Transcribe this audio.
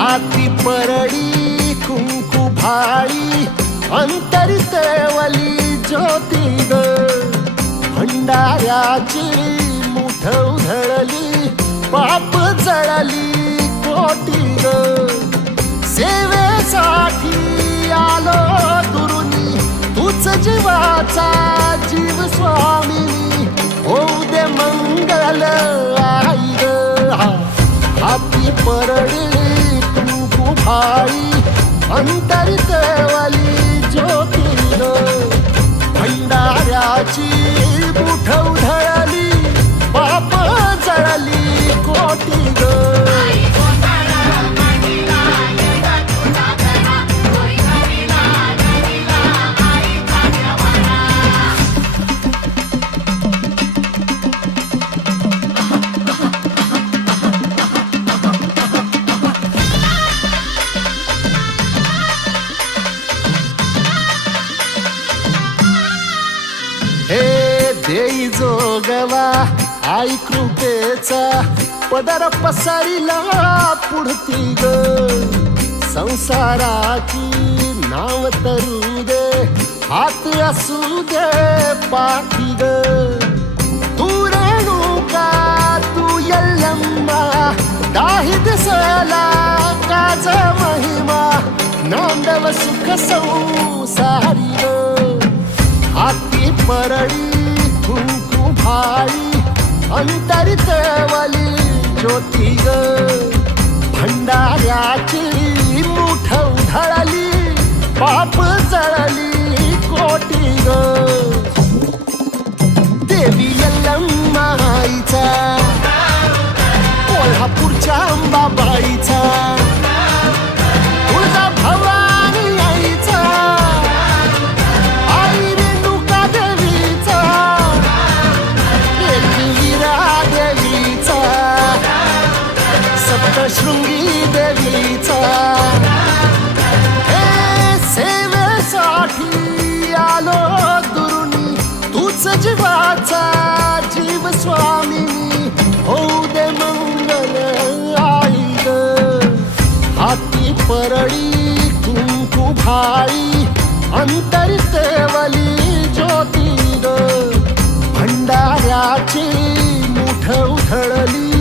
हाती परडी कुंकू भाळी अंतरितवली ज्योती ग भंडाऱ्याची मुठ उधळली पाप जळली कोटी ग सेवेसाठी आलो दुरुनी तूच जीवाचा जीव स्वामिनी होऊ दे मंगल आई ग हाती परडी कुंकू भाळी अंतरितवली ज्योती ग भंडाऱ्याची मुठ उधळली पाप जळली कोटी ग देई जोगवा आई कृपेचा पदर पसरिला पुढती ग संसाराची नाव तरू दे हात असू दे पाठी ग तू रेणुका तू यल्लम्मा दाही दिसला काज महिमा नांदव सुख संसारी ग हाती परडी कुंकू भाळी अंतरितवली ज्योती ग भंडाऱ्याची मुठ उधळली पाप जळली कोटी ग देवी यल्लम्मा आईचा कोल्हापूरच्या अंबाबाईचा तुळजा भवानी आईचा शृंगी देवीचा हे सेवेसाठी आलो दुरुनी तूच जीवाचा जीव स्वामिनी होऊ दे मंगल आई ग हाती परडी कुंकू भाळी अंतरितवली ज्योती ग भंडाऱ्याची मुठ उधळली